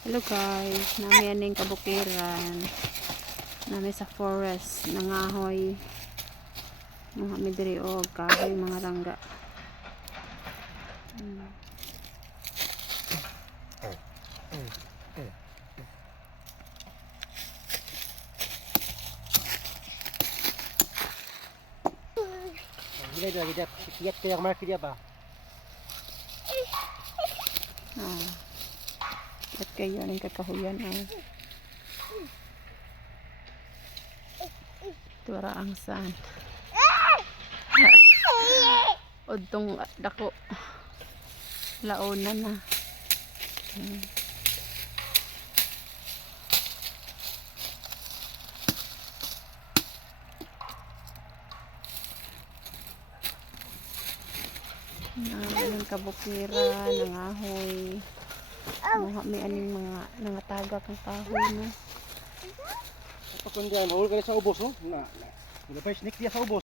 Hello guys, nami aning kabukiran. Nami sa forest nangahoy. Mga midri og kahoy mga langga. Gila lagi dia kiat ke yang market dia ba? At kayo ng kakahuyan Tura ang san. Udtong dako. Laonan na. Ang kabukiran, nangahoy. May aning mga nangatagak ang kahoy no. Apa kun dia mahul kali sa ubos no? Na. Udah pa sneak dia sa ubos.